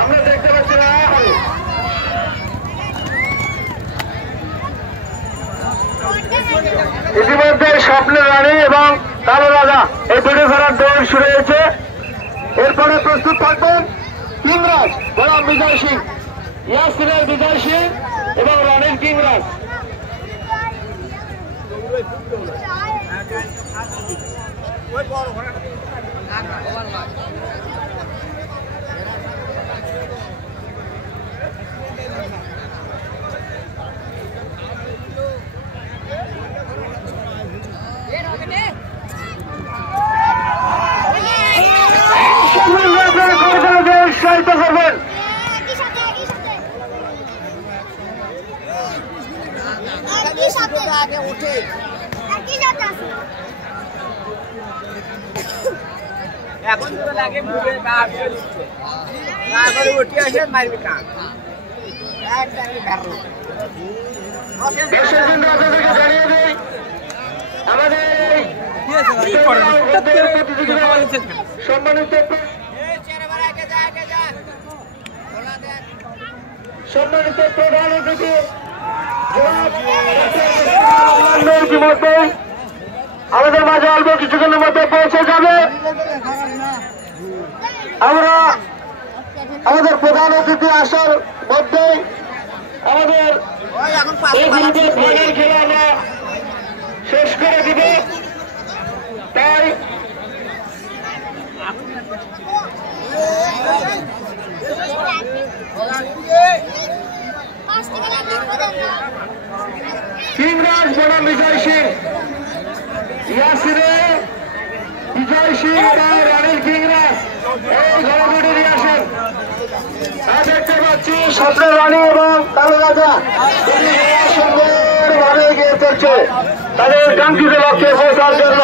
আমরা দেখতে পাচ্ছি না। ইতিমধ্যে স্বপ্নের রানী এবং কালো রাজা এই দুটি ঘোড়ার দৌড় শুরু হয়েছে। এরপরে প্রস্তুত থাকবেন কিংরাজ বনাম বিজয় সিং, ইয়াসিনের বিজয় সিং এবং রানীর কিংরাজ। উৎসাহিত করবেন। এখন তো লাগে মুখে কাপ দিচ্ছে তারপরে উঠে আসে মারবে কাপ একদমই ভালো। দেশের জন্য আপনাদেরকে জানিয়ে দেই আমাদের সম্মানিত প্রধান অতিথি ইতিমধ্যে আমাদের মাঝে অল্প কিছুক্ষণের মধ্যে পৌঁছে যাবে। আমরা আমাদের প্রধান অতিথি আসার মধ্যেই আমাদের এই গ্রুপের ফাইনাল খেলা আমরা শেষ করে দিব। তাই কিংরাজ বনাম বিজয় সিং, ইয়াসিনে বিজয় সিং এবং রানীর কিংরাজ এই ঘোড়াগুটি নিয়ে আসেন। দেখতে পাচ্ছি স্বপ্নের রানী এবং কালো রাজা সুন্দরভাবে এগিয়ে চলছে তাদের কাঙ্ক্ষিত লক্ষ্যে পৌঁছার জন্য।